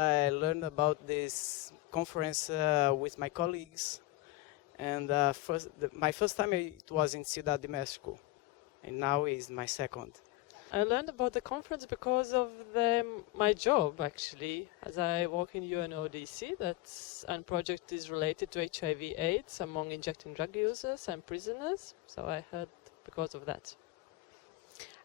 I learned about this conference with my colleagues, and my first time it was in Ciudad de Mexico, and now is my second. I learned about the conference because of my job, actually, as I work in UNODC. And project is related to HIV/AIDS among injecting drug users and prisoners. So I heard because of that.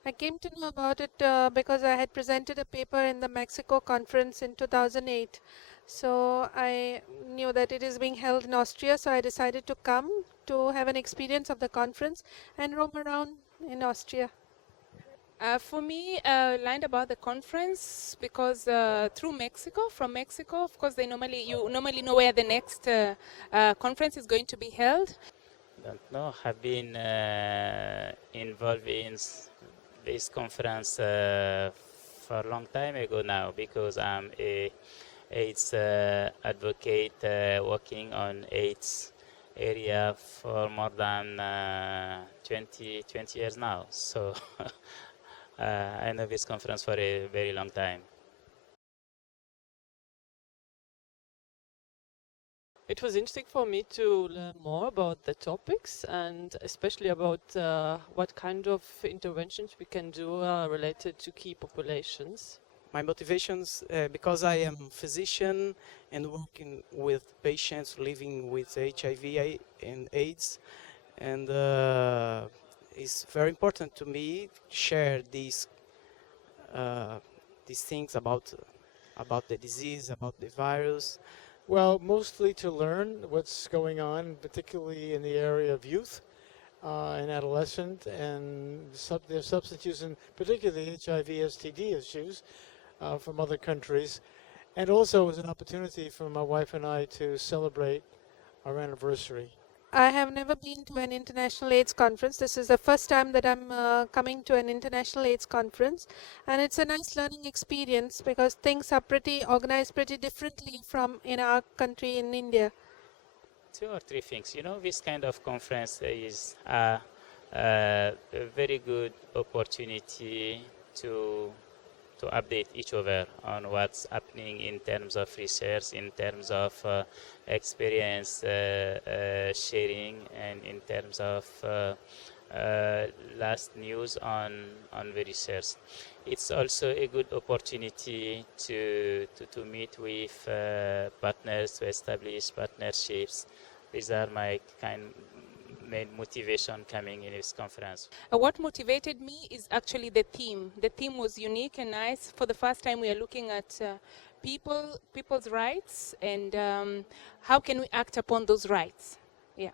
I came to know about it because I had presented a paper in the Mexico conference in 2008. So I knew that it is being held in Austria, so I decided to come to have an experience of the conference and roam around in Austria. For me, learned about the conference because through Mexico, from Mexico, of course, you normally know where the next conference is going to be held. Don't know. Have been involved in this conference for a long time ago now because I'm a AIDS advocate working on AIDS area for more than 20 years now. So I know this conference for a very long time. It was interesting for me to learn more about the topics and especially about what kind of interventions we can do related to key populations. My motivations, because I am a physician and working with patients living with HIV and AIDS, and it's very important to me to share these things about the disease, about the virus. Well, mostly to learn what's going on, particularly in the area of youth and adolescent and their substance use, and particularly HIV, STD issues from other countries. And also as an opportunity for my wife and I to celebrate our anniversary. I have never been to an international AIDS conference. This is the first time that I'm coming to an international AIDS conference, and it's a nice learning experience because things are organized pretty differently from in our country in India. 2 or 3 things. This kind of conference is a very good opportunity to update each other on what's happening in terms of research, in terms of experience sharing, and in terms of last news on the research. It's also a good opportunity to meet with partners, to establish partnerships. These are my main motivation coming in this conference. What motivated me is actually the theme. The theme was unique and nice. For the first time, we are looking at people's rights and how can we act upon those rights. Yeah,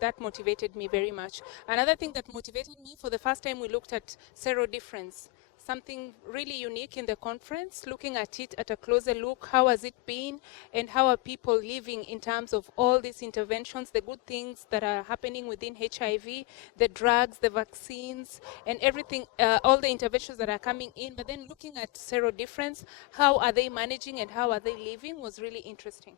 that motivated me very much. Another thing that motivated me, for the first time, we looked at serodifference. Something really unique in the conference, looking at it at a closer look. How has it been and how are people living in terms of all these interventions, the good things that are happening within HIV, the drugs, the vaccines, and everything, all the interventions that are coming in. But then looking at serodifference, how are they managing and how are they living was really interesting.